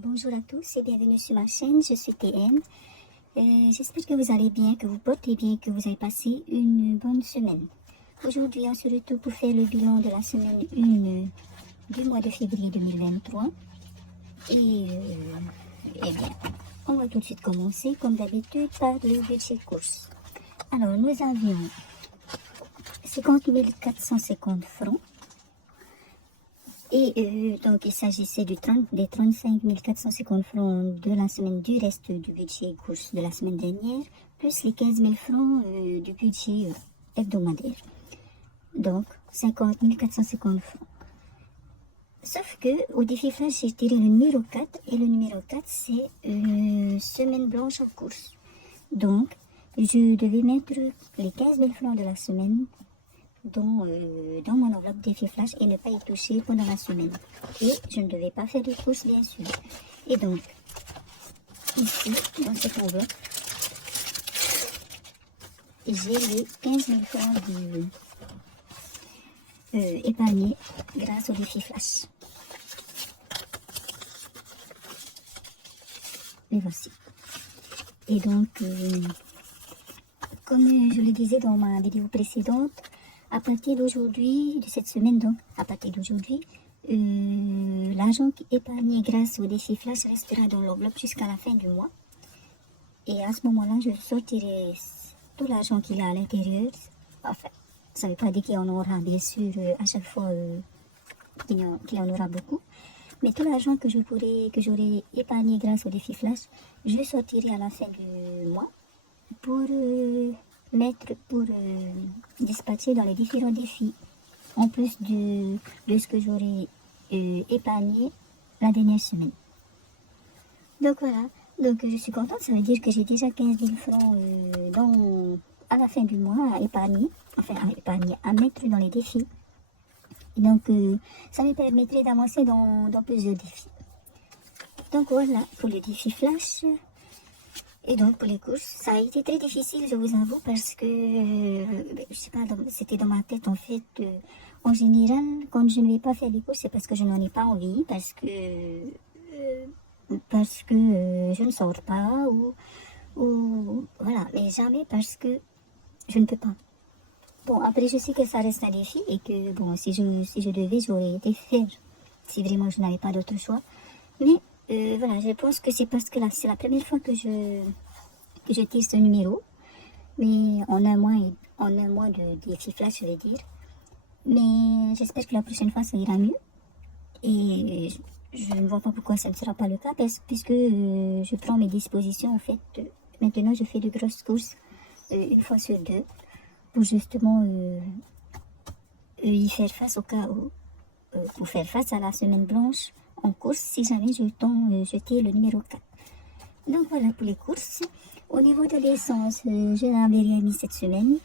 Bonjour à tous et bienvenue sur ma chaîne, je suis TM. J'espère que vous allez bien, que vous portez bien, que vous avez passé une bonne semaine. Aujourd'hui, on se retrouve pour faire le bilan de la semaine 1 du mois de février 2023. Eh bien, on va tout de suite commencer, comme d'habitude, par le budget course. Alors, nous avions 50 450 francs. Et donc, il s'agissait des 35 450 francs de la semaine du reste du budget course de la semaine dernière, plus les 15 000 francs du budget hebdomadaire. Donc, 50 450 francs. Sauf que au défi flash, j'ai tiré le numéro 4, et le numéro 4, c'est une semaine blanche en course. Donc, je devais mettre les 15 000 francs de la semaine dans mon enveloppe défi flash et ne pas y toucher pendant la semaine. Et je ne devais pas faire de courses, bien sûr. Et donc, ici, dans cette enveloppe, j'ai les 15 000 francs épargnés grâce au défi flash. Les voici. Et donc, comme je le disais dans ma vidéo précédente, à partir d'aujourd'hui, de cette semaine donc, à partir d'aujourd'hui, l'argent épargné grâce au défi flash restera dans l'enveloppe jusqu'à la fin du mois. Et à ce moment-là, je sortirai tout l'argent qu'il a à l'intérieur. Enfin, ça ne veut pas dire qu'il y en aura, bien sûr, à chaque fois qu'il y en aura beaucoup. Mais tout l'argent que j'aurai épargné grâce au défi flash, je le sortirai à la fin du mois pour dispatcher dans les différents défis, en plus de ce que j'aurai épargné la dernière semaine. Donc voilà, donc je suis contente, ça veut dire que j'ai déjà 15 000 francs à la fin du mois à épargner, à mettre dans les défis. Et donc ça me permettrait d'avancer dans plusieurs défis. Donc voilà pour le défi flash. Et donc pour les courses, ça a été très difficile, je vous avoue, parce que, je sais pas, c'était dans ma tête en fait. En général, quand je ne vais pas faire les courses, c'est parce que je n'en ai pas envie, parce que je ne sors pas, ou voilà, mais jamais parce que je ne peux pas. Bon, après je sais que ça reste un défi et que, bon, si je devais, j'aurais été faire, si vraiment je n'avais pas d'autre choix. Mais voilà, je pense que c'est parce que là, c'est la première fois que je tire ce numéro. Mais en un mois de défi flash, je vais dire. Mais j'espère que la prochaine fois, ça ira mieux. Et je ne vois pas pourquoi ça ne sera pas le cas, puisque je prends mes dispositions. En fait, maintenant, je fais de grosses courses une fois sur deux pour justement y faire face au cas où, pour faire face à la semaine blanche en course, si jamais je tire le numéro 4. Donc voilà pour les courses. Au niveau de l'essence, je n'avais rien mis cette semaine.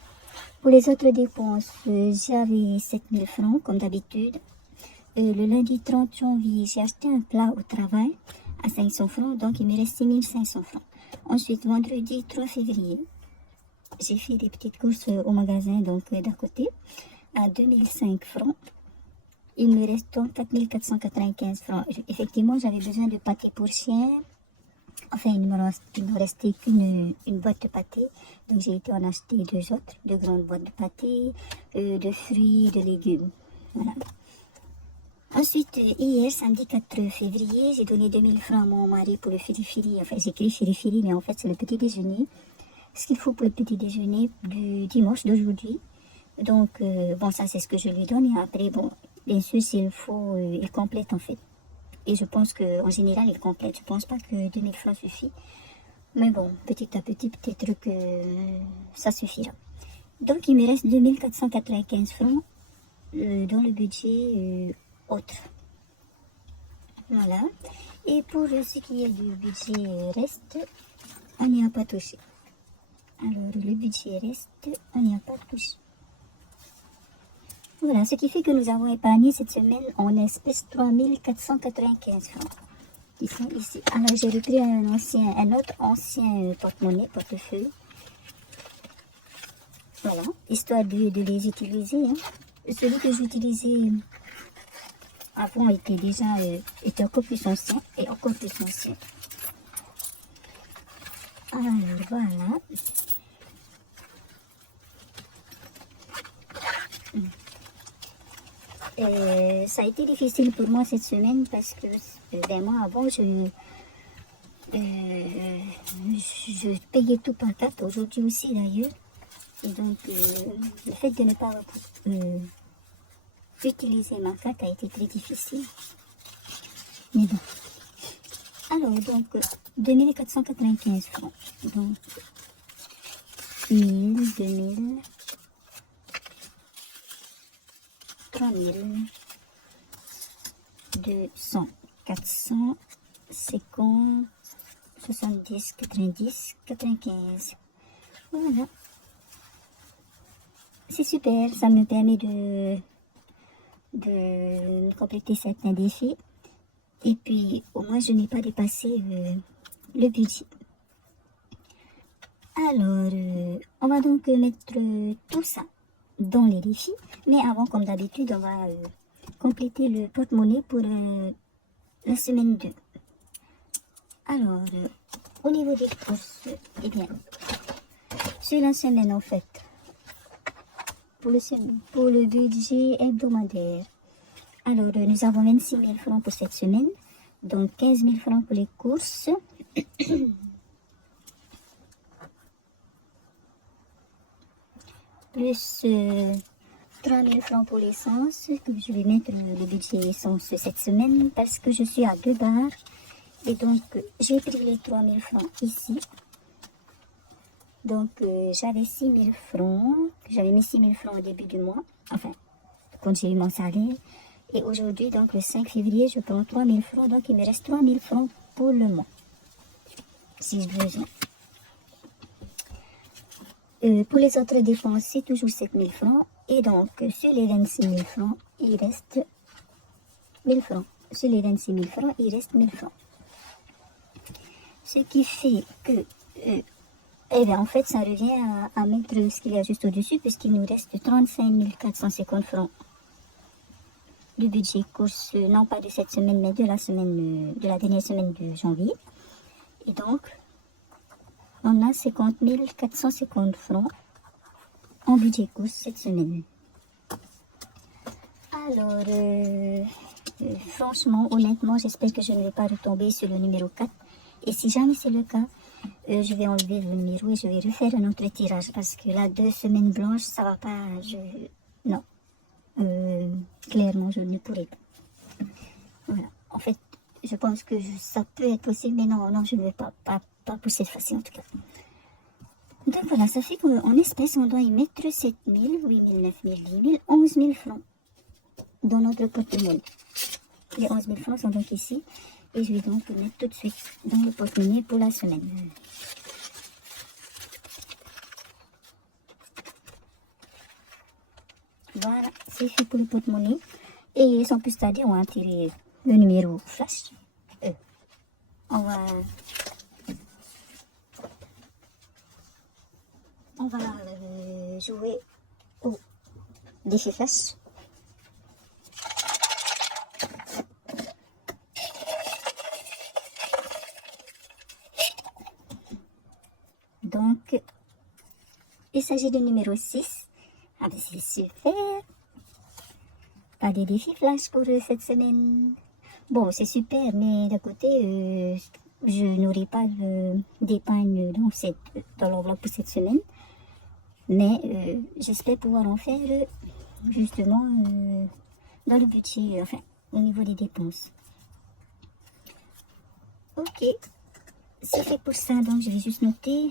Pour les autres dépenses, j'avais 7 000 francs comme d'habitude. Le lundi 30 janvier, j'ai acheté un plat au travail à 500 francs, donc il me reste 6 500 francs. Ensuite, vendredi 3 février, j'ai fait des petites courses au magasin, donc d'à côté, à 2005 francs. Il me reste donc 4 495 francs. Effectivement, j'avais besoin de pâté pour chien. Enfin, il ne me restait qu'une boîte de pâté. Donc, j'ai été en acheter deux grandes boîtes de pâté, de fruits, de légumes. Voilà. Ensuite, hier, samedi 4 février, j'ai donné 2000 francs à mon mari pour le firifiri. Enfin, j'ai écrit firifiri, mais en fait, c'est le petit déjeuner. Ce qu'il faut pour le petit déjeuner du dimanche d'aujourd'hui. Donc, bon, ça, c'est ce que je lui donne. Et après, bon, bien sûr, s'il faut, il complète, en fait. Et je pense qu'en général, il complète. Je pense pas que 2000 francs suffit. Mais bon, petit à petit, peut-être que ça suffira. Donc, il me reste 2495 francs dans le budget autre. Voilà. Et pour ce qui est du budget reste, on n'y a pas touché. Alors, le budget reste, on n'y a pas touché. Voilà, ce qui fait que nous avons épargné cette semaine en espèces 3495 francs. Ils sont ici. Alors, j'ai repris un autre ancien portefeuille. Voilà, histoire de les utiliser. Hein. Celui que j'utilisais avant était déjà était encore plus ancien et encore plus ancien. Alors voilà. Ça a été difficile pour moi cette semaine parce que ben, moi avant je payais tout par carte, aujourd'hui aussi d'ailleurs. Et donc le fait de ne pas utiliser ma carte a été très difficile. Mais bon. Alors donc 2495 francs. Donc 1000, 2000, 3000, 200, 400, 50, 70, 90, 95. Voilà. C'est super, ça me permet de compléter certains défis. Et puis, au moins, je n'ai pas dépassé le budget. Alors, on va donc mettre tout ça dans les défis. Mais avant, comme d'habitude, on va compléter le porte-monnaie pour la semaine 2. Alors, au niveau des courses, eh bien, sur la semaine, en fait, pour le budget hebdomadaire, alors nous avons 26 000 francs pour cette semaine, donc 15 000 francs pour les courses, plus 3 000 francs pour l'essence, que je vais mettre le budget essence cette semaine parce que je suis à 2 bars. Et donc, j'ai pris les 3 000 francs ici. Donc, j'avais 6 000 francs. J'avais mis 6 000 francs au début du mois. Enfin, quand j'ai eu mon salaire. Et aujourd'hui, donc le 5 février, je prends 3 000 francs. Donc, il me reste 3 000 francs pour le mois. Si j'ai besoin. Pour les autres dépenses, c'est toujours 7 000 francs. Et donc, sur les 26 000 francs, il reste 1 000 francs. Sur les 26 000 francs, il reste 1 000 francs. Ce qui fait que, eh bien, en fait, ça revient à mettre ce qu'il y a juste au-dessus, puisqu'il nous reste 35 450 francs de budget course, non pas de cette semaine, mais de la dernière semaine de janvier. Et donc, on a 50 450 francs en budget course cette semaine. Alors, franchement, honnêtement, j'espère que je ne vais pas retomber sur le numéro 4. Et si jamais c'est le cas, je vais enlever le numéro et je vais refaire un autre tirage. Parce que là, 2 semaines blanches, ça va pas... Non. Clairement, je ne pourrai pas. Voilà. En fait, je pense que ça peut être possible, mais non, je ne vais pas pour cette fois-ci en tout cas. Donc voilà, ça fait qu'en espèces, on doit y mettre 7 000, 8 000, 9 000, 10 000, 11 000 francs dans notre porte-monnaie. Les 11 000 francs sont donc ici. Et je vais donc le mettre tout de suite dans le porte-monnaie pour la semaine. Voilà, c'est fait pour le porte-monnaie. Et sans plus tarder, on va tirer le numéro flash. On va jouer au défi flash. Donc, il s'agit du numéro 6. Ah ben c'est super. Pas de défi flash pour cette semaine. Bon, c'est super, mais d'un côté, je n'aurai pas d'épargne dans l'enveloppe pour cette semaine. Mais j'espère pouvoir en faire justement dans le budget, enfin, au niveau des dépenses. Ok, c'est fait pour ça, donc je vais juste noter.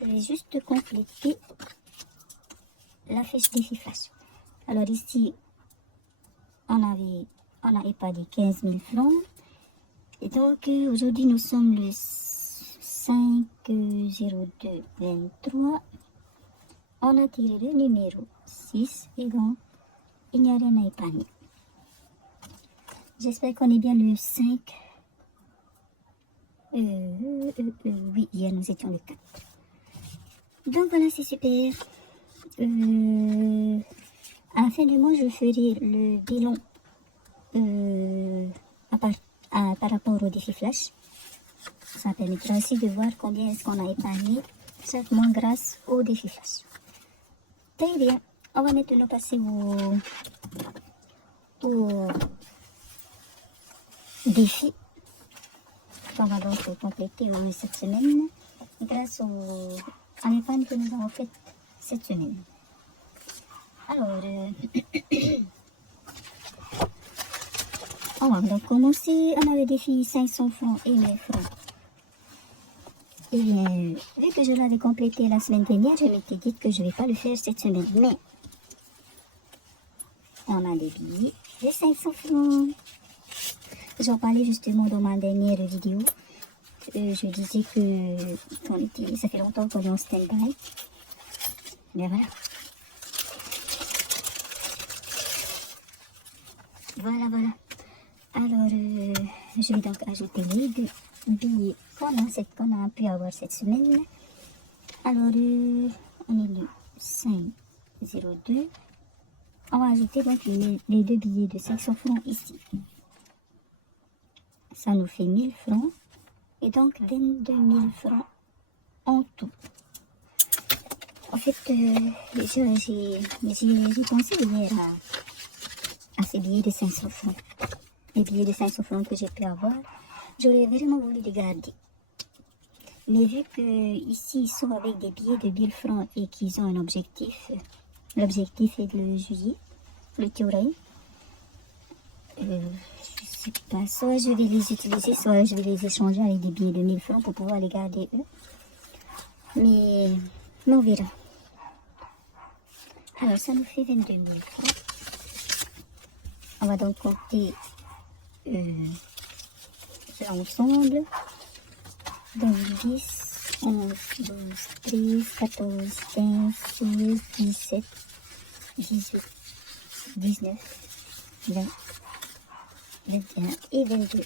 Je vais juste compléter la fiche défi flash. Alors ici, on a épargné 15 000 francs. Et donc aujourd'hui, nous sommes le 5/02/23. On a tiré le numéro 6 et donc il n'y a rien à épargner. J'espère qu'on est bien le 5. Oui, hier nous étions le 4. Donc voilà, c'est super. À la fin du mois, je ferai le bilan par rapport au défi flash. Ça permettra aussi de voir combien est-ce qu'on a épargné chaque mois grâce au défi flash. Très bien, on va maintenant passer au défi qu'on va donc compléter cette semaine grâce à l'épargne que nous avons faite cette semaine. Alors, on va donc commencer. On a le défi 500 francs et 1000 francs. Et bien, vu que je l'avais complété la semaine dernière, je m'étais dit que je ne vais pas le faire cette semaine. Mais, on a des billets de 500 francs. J'en parlais justement dans ma dernière vidéo. Je disais que ça fait longtemps qu'on est en stand-by. Mais voilà. Voilà. Alors, je vais donc ajouter les deux billets qu'on a pu avoir cette semaine. Alors, on est le 5,02. On va ajouter donc les deux billets de 500 francs ici. Ça nous fait 1000 francs. Et donc 22 000 francs en tout. En fait, j'ai pensé hier à ces billets de 500 francs. Les billets de 500 francs que j'ai pu avoir, j'aurais vraiment voulu les garder. Mais vu que ici ils sont avec des billets de 1000 francs et qu'ils ont un objectif, l'objectif est le juillet, le Théoraï. Je sais pas, soit je vais les utiliser, soit je vais les échanger avec des billets de 1000 francs pour pouvoir les garder eux. Mais on verra. Alors ça nous fait 22 000 francs. On va donc compter l'ensemble. Donc 10, 11, 12, 13, 14, 15, 16, 17, 18, 19, 20, 21 et 22.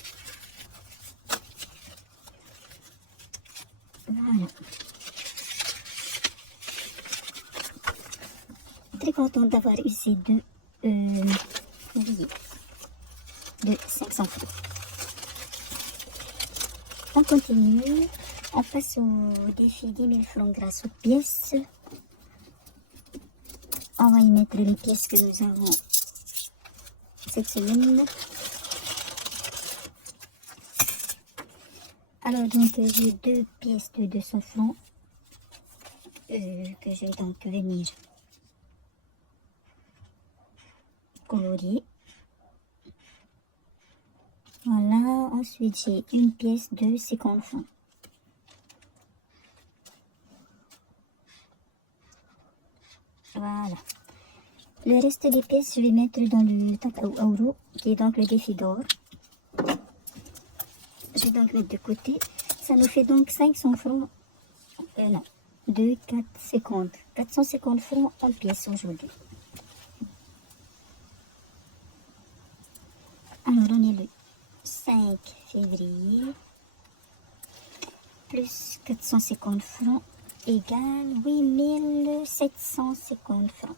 Voilà. Très contente d'avoir eu ces deux billets de 500 francs. On continue. On passe au défi 10 000 francs grâce aux pièces. On va y mettre les pièces que nous avons cette semaine. Alors donc j'ai deux pièces de 200 francs que je vais donc venir colorier. Voilà, ensuite j'ai une pièce de 50 francs. Voilà. Le reste des pièces, je vais mettre dans le Tatao Euro, qui est donc le défi d'or. Je vais donc mettre de côté. Ça nous fait donc 500 francs. Non, 2, 4, 50. 450 francs en pièces aujourd'hui. Alors, on est le 5 février. Plus 450 francs égale 8750 francs.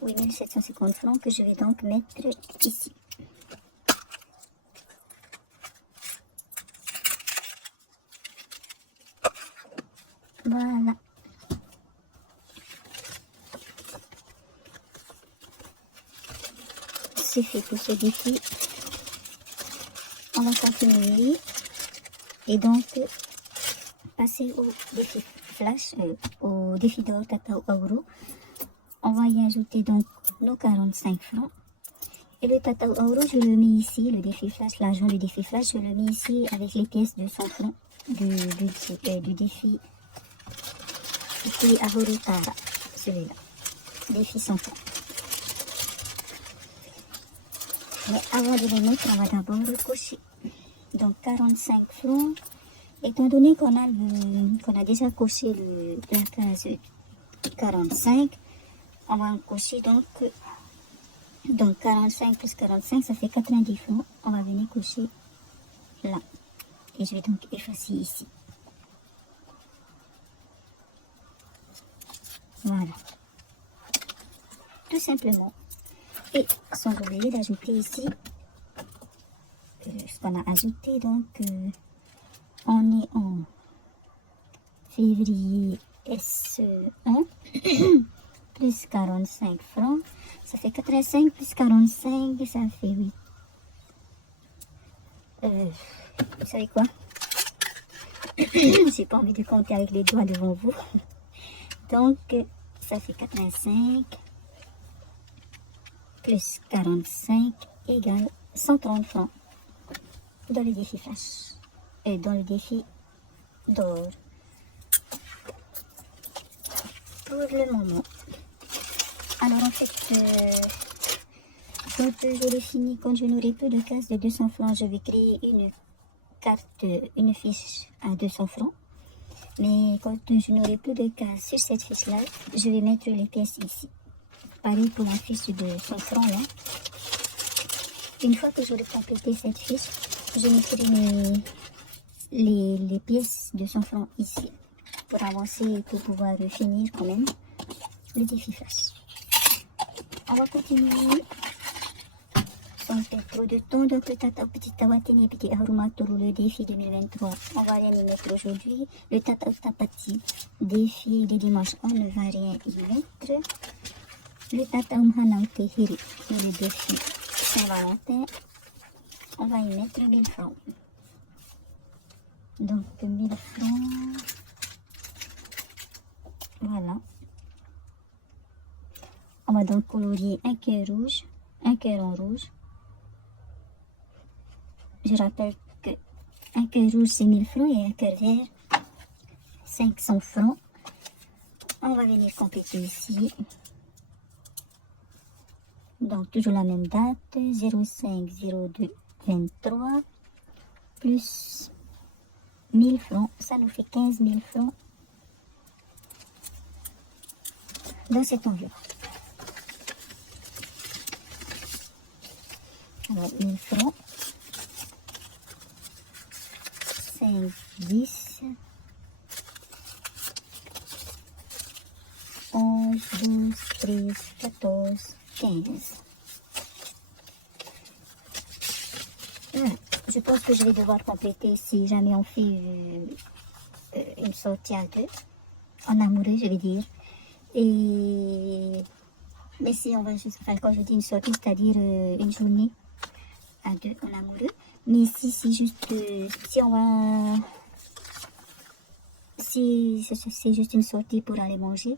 Oui, 1750 francs que je vais donc mettre ici. Voilà. C'est fait pour ce défi. On va continuer et donc passer au défi flash, au défi d'or Tatao Euro. On va y ajouter donc nos 45 francs. Et le Tatao Euro, je le mets ici, le défi flash, l'argent du défi flash, je le mets ici avec les pièces de 100 francs du défi. Ici à Horutara, celui-là, défi 100 francs. Mais avant de les mettre, on va d'abord cocher. Donc 45 francs. Étant donné qu'on a déjà coché la case 45, on va en cocher donc 45 plus 45, ça fait 90 francs. On va venir cocher là. Et je vais donc effacer ici. Voilà. Tout simplement. Et sans oublier d'ajouter ici ce qu'on a ajouté. Donc, on est en février S1 plus 45 francs. Ça fait 85 plus 45, ça fait 8. Vous savez quoi? J'ai pas envie de compter avec les doigts devant vous. Donc, ça fait 85 plus 45 égale 130 francs dans le défi flash. Et dans le défi d'or. Pour le moment. Alors en fait, quand j'aurai fini, quand je n'aurai plus de casse de 200 francs, je vais créer une carte, une fiche à 200 francs. Mais quand je n'aurai plus de casse sur cette fiche-là, je vais mettre les pièces ici. Pareil pour la fiche de 100 francs là. Une fois que j'aurai complété cette fiche, je mettrai les pièces de 100 francs ici pour avancer et pour pouvoir finir quand même le défi flash. On va continuer sans perdre trop de temps. Donc le Tata Petit Tawatini et Petit Harumaturu, le défi 2023, on va rien y mettre aujourd'hui. Le Tata Tapati, défi des dimanches, on ne va rien y mettre. Le Tata Umhana Tehiri, le défi Saint-Valentin, on va y mettre 1000 francs. Donc 1000 francs. Voilà. On va donc colorier un cœur rouge, un cœur en rouge. Je rappelle que un cœur rouge c'est 1000 francs et un cœur vert 500 francs. On va venir compléter ici. Donc toujours la même date, 05-02-23 plus 1000 francs, ça nous fait 15 000 francs dans cette enveloppe. Alors 1000 francs, 5, 10, 11, 12, 13, 14, 15. Je pense que je vais devoir compléter si jamais on fait une sortie à deux, en amoureux je vais dire. Mais si on va juste faire, quand je dis une sortie, c'est-à-dire une journée à deux en amoureux. Mais si c'est juste, si on va, si c'est juste une sortie pour aller manger,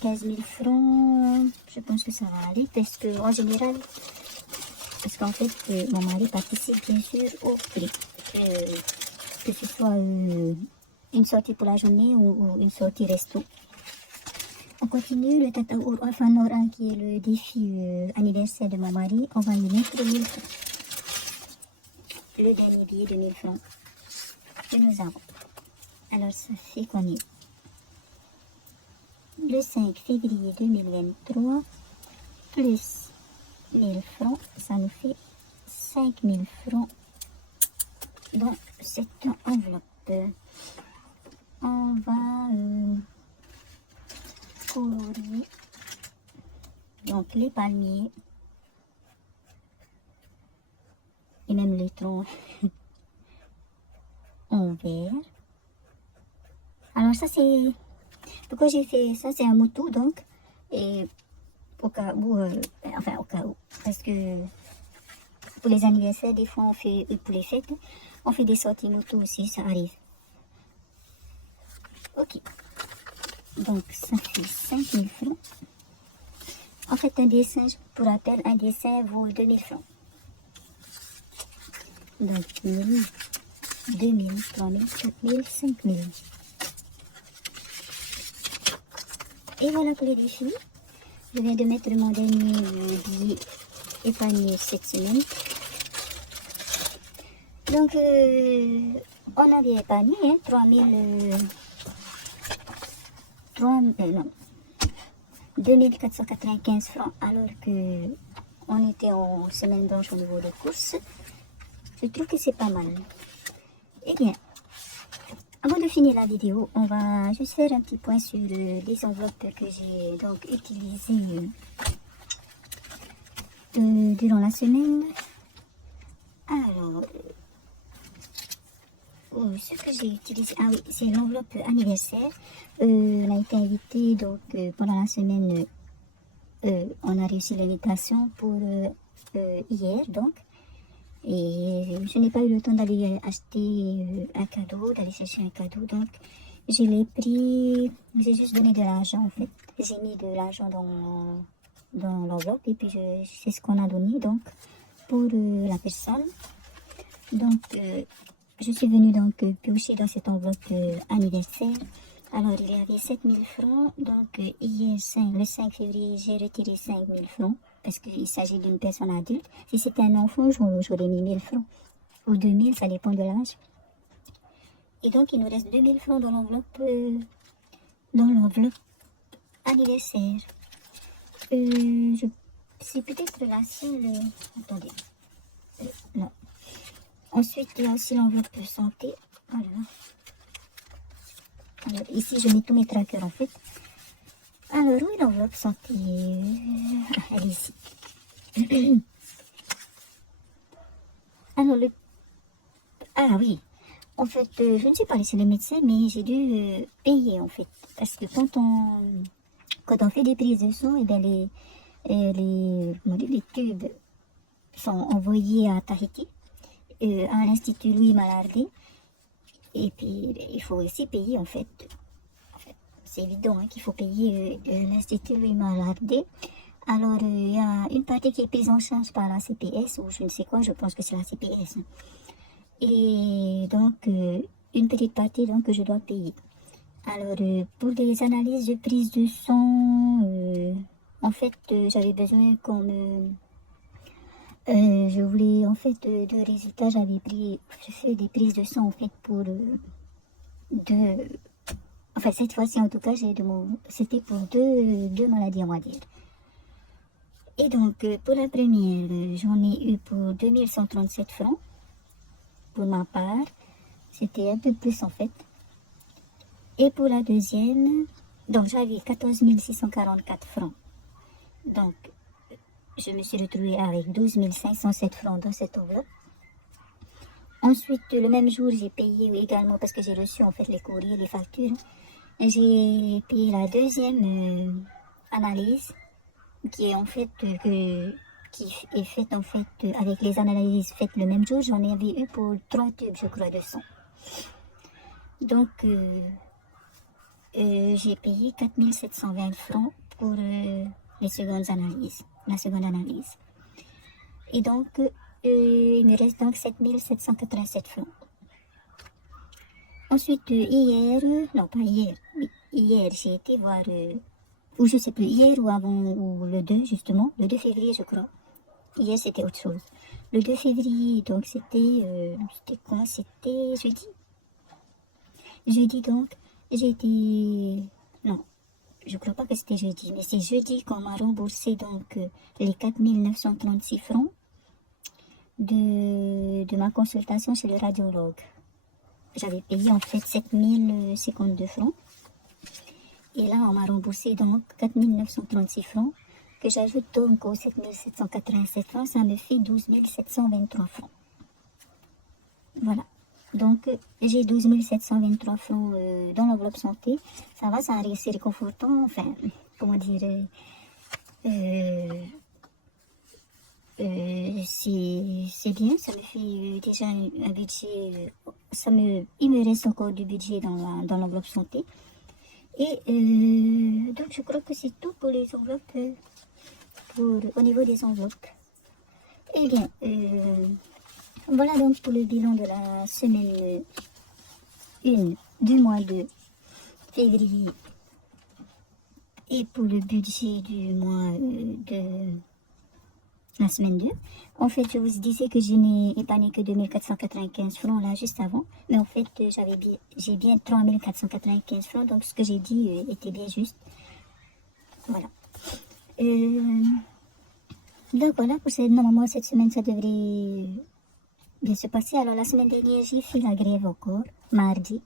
15 000 francs, je pense que ça va aller parce que en général, parce qu'en fait, mon mari participe bien sûr au prix, que ce soit une sortie pour la journée ou une sortie resto. On continue le Tata Urfanora qui est le défi anniversaire de mon mari. On va lui mettre 1000 francs. Le dernier billet de 1000 francs que nous avons. Alors ça fait qu'on est le 5 février 2023 plus 1000 francs. Ça nous fait 5000 francs dans cette enveloppe. On va colorier donc les palmiers et même les troncs en vert. Alors ça c'est pourquoi j'ai fait ça, c'est un moto donc, et au cas où enfin au cas où, parce que pour les anniversaires des fois on fait, pour les fêtes on fait des sorties moto aussi, ça arrive. Ok, donc ça fait 5000 francs. En fait un dessin, pour rappel, un dessin vaut 2000 francs. Donc 1000, 2000, 3000, 4000, 5000. Et voilà pour les défis. Je viens de mettre mon dernier billet épargné cette semaine. Donc on avait épargné 2495 francs alors que on était en semaine blanche au niveau des courses. Je trouve que c'est pas mal. Eh bien, Avant de finir la vidéo, on va juste faire un petit point sur les enveloppes que j'ai donc utilisées durant la semaine. Alors, ce que j'ai utilisé, ah oui, c'est l'enveloppe anniversaire. On a été invité donc pendant la semaine, on a réussi l'invitation pour hier donc. Et je n'ai pas eu le temps d'aller acheter un cadeau, d'aller chercher un cadeau. Donc, je l'ai pris, j'ai juste donné de l'argent en fait. J'ai mis de l'argent dans l'enveloppe et puis c'est ce qu'on a donné donc pour la personne. Donc, je suis venue donc piocher dans cette enveloppe anniversaire. Alors, il y avait 7000 francs. Donc, hier, le 5 février, j'ai retiré 5000 francs parce qu'il s'agit d'une personne adulte. Si c'était un enfant, j'aurais mis 1000 francs ou 2000, ça dépend de l'âge. Et donc, il nous reste 2000 francs dans l'enveloppe anniversaire. C'est peut-être la seule... attendez. Non. Ensuite, il y a aussi l'enveloppe santé. Voilà. Alors, ici, je mets tous mes trackers en fait. Alors, où est l'enveloppe santé? Elle est ici. Alors, ah oui. En fait, je ne suis pas allée chez le médecin, mais j'ai dû payer en fait. Parce que quand on fait des prises de sang, et bien les tubes sont envoyés à Tahiti, à l'Institut Louis Malardé. Et puis, il faut aussi payer en fait. C'est évident hein, qu'il faut payer l'Institut Louis Malardé. Alors, il y a une partie qui est prise en charge par la CPS, ou je ne sais quoi, je pense que c'est la CPS. Et donc, une petite partie donc, que je dois payer. Alors, pour des analyses de prise de sang, en fait, j'avais besoin qu'on me... je voulais, en fait, de résultats, j'ai fait des prises de sang, en fait, pour enfin, cette fois-ci, en tout cas, c'était pour deux maladies, on va dire. Et donc, pour la première, j'en ai eu pour 2137 francs. Pour ma part, c'était un peu plus, en fait. Et pour la deuxième, donc j'avais 14 644 francs. Donc, je me suis retrouvée avec 12 507 francs dans cette enveloppe. Ensuite, le même jour, j'ai payé également, parce que j'ai reçu en fait les courriers, les factures. J'ai payé la deuxième analyse, qui est en fait faite en fait avec les analyses faites le même jour. J'en avais eu pour 3 tubes, je crois, de sang. Donc, j'ai payé 4 720 francs pour la seconde analyse. Et donc, il me reste donc 7 787 francs. Ensuite, hier, j'ai été voir, ou je sais plus, hier ou avant, ou le 2 justement, le 2 février je crois. Hier c'était autre chose. Le 2 février, donc c'était quoi? C'était jeudi. Jeudi donc, j'ai été... Non, je crois pas que c'était jeudi, mais c'est jeudi qu'on m'a remboursé donc les 4 936 francs de ma consultation chez le radiologue. J'avais payé en fait 7 052 francs. Et là, on m'a remboursé donc 4 936 francs, que j'ajoute donc aux 7 787 francs, ça me fait 12 723 francs. Voilà. Donc, j'ai 12 723 francs dans l'enveloppe santé. Ça va, c'est réconfortant. Enfin, comment dire... c'est bien, ça me fait déjà un budget, il me reste encore du budget dans l'enveloppe santé. Et donc je crois que c'est tout pour les enveloppes, au niveau des enveloppes. Eh bien, voilà donc pour le bilan de la semaine 1 du mois de février et pour le budget du mois de la semaine 2. En fait, je vous disais que je n'ai épargné que 2495 francs là juste avant. Mais en fait, j'ai bien 3495 francs. Donc, ce que j'ai dit était bien juste. Voilà. Donc, voilà. Normalement, cette semaine, ça devrait bien se passer. Alors, la semaine dernière, j'ai fait la grève encore, mardi.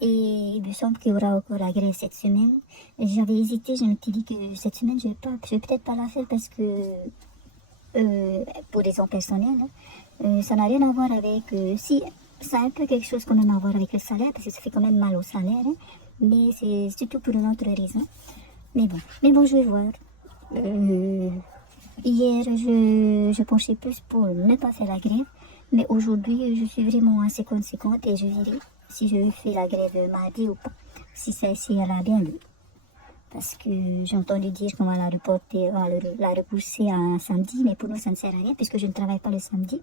Et il me semble qu'il y aura encore la grève cette semaine. J'avais hésité, je m'étais dit que cette semaine, je vais peut-être pas la faire parce que, pour des raisons personnelles, hein, ça n'a rien à voir avec... si, ça a un peu quelque chose quand même à voir avec le salaire, parce que ça fait quand même mal au salaire, hein, mais c'est surtout pour une autre raison. Mais bon, je vais voir. Hier, je penchais plus pour ne pas faire la grève, mais aujourd'hui, je suis vraiment assez conséquente et je verrai si je fais la grève mardi ou pas, si elle a bien lieu. Parce que j'ai entendu dire qu'on va la reporter, la repousser à un samedi, mais pour nous, ça ne sert à rien puisque je ne travaille pas le samedi.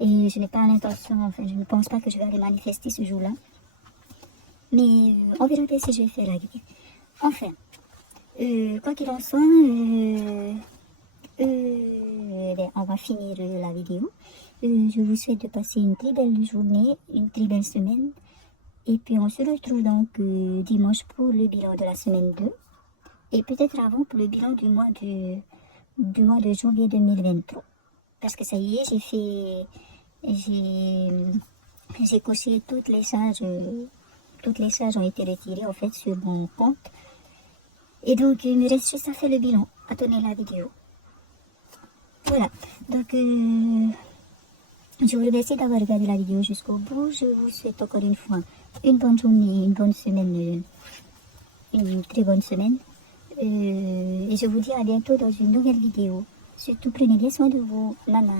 Et je n'ai pas l'intention, enfin, je ne pense pas que je vais aller manifester ce jour-là. Mais on verra bien si je vais faire la grève. Enfin, quoi qu'il en soit, on va finir la vidéo. Je vous souhaite de passer une très belle journée, une très belle semaine. Et puis on se retrouve donc dimanche pour le bilan de la semaine 2. Et peut-être avant pour le bilan du mois de janvier 2023. Parce que ça y est, j'ai coché toutes les charges. Toutes les charges ont été retirées en fait sur mon compte. Et donc il me reste juste à faire le bilan, à tourner la vidéo. Voilà, donc je vous remercie d'avoir regardé la vidéo jusqu'au bout. Je vous souhaite encore une fois une bonne journée, une bonne semaine, une très bonne semaine. Et je vous dis à bientôt dans une nouvelle vidéo. Surtout prenez bien soin de vous. Nana.